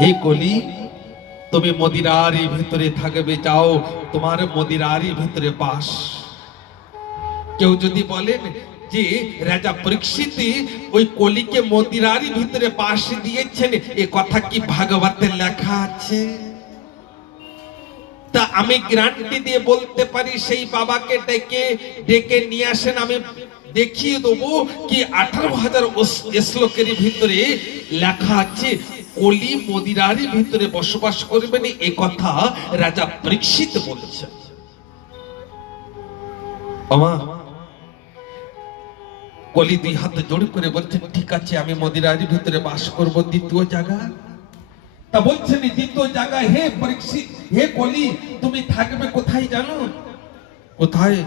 হে কলি, তুমি মদিরার ভিতরে থাকবে, যাও, তোমার মদিরার ভিতরে বাস। কেউ যদি বলেন যে রাজা পরীক্ষিত ওই কলিকে মদিরার ভিতরে বাস দিয়েছেন, এ কথা কি ভাগবতে লেখা আছে? তা আমি গ্যারান্টি দিয়ে বলতে পারি, সেই বাবাকে ডেকে নিয়ে আসেন, আমি দেখিয়ে দেবো কি 18,000 শ্লোকের ভিতরে লেখা আছে কলি মদিরার ভিতরে বসবাস করবেন। এ কথা রাজা পরীক্ষিত বলেছেন। কলি দুই হাতে জোড় করে বলছেন, ঠিক আছে, আমি মদিরার ভিতরে বাস করব। দ্বিতীয় জায়গা তা বলছেন, দ্বিতীয় জায়গা, হে পরীক্ষিত, হে কলি, তুমি থাকবে কোথায় জানো? কোথায়?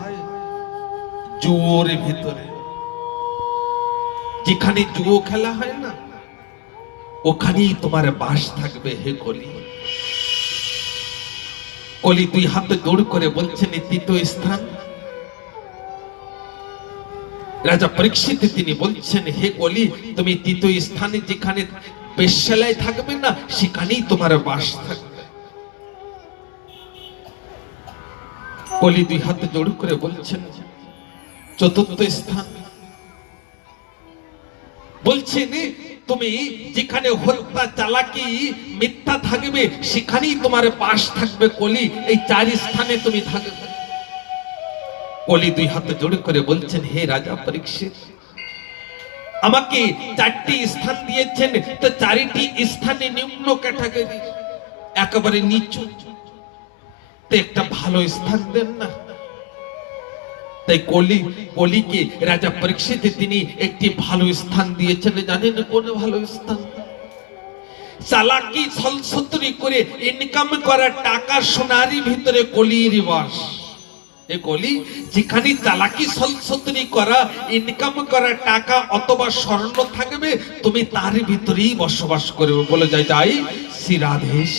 জুয়োর ভিতরে। যেখানে জুয়ো খেলা হয় না, ওখানেই তোমার বাস থাকবে হে কলি। কলি দুই হাতে জোড় করে বলছেন, তৃতীয় স্থান। রাজা পরীক্ষিত তিনি বলছেন, হে কলি, তুমি তৃতীয় স্থানে যেখানে বেশ্যালয় থাকবে না, সেখানেই তোমার বাস থাকবে। কলি দুই হাতে জোড় করে বলছেন, চতুর্থ স্থান। বলছেন, তুমি যেখানে হত্যা, চালাকি, মিথ্যা থাকবে, সেখানেই তোমার বাস থাকবে কলি। এই 4 স্থানে তুমি থাকবে। কলি দুই হাতে জোড় করে বলছেন, হে রাজা পরীক্ষিত, আমাকে 4টি স্থান দিয়েছেন, তো 4টি স্থানে নিম্ন ক্যাটাগরি, একেবারে নিচু, তো একটা ভালো স্থান দেন না। তাই কলিকে রাজা পরীক্ষিত তিনি একটি ভালো স্থান দিয়েছেন। জানেন কোন ভালো স্থান? চালাকি ছলছত্রি করে ইনকাম করা টাকা সোনারি ভিতরে কলির বাস। এ কলি, যেখানে চালাকি ছলছত্রি করা ইনকাম করা টাকা অথবা স্বর্ণ থাকবে, তুমি তার ভিতরেই বসবাস করবে। বলে যাই শ্রী রাধেশ।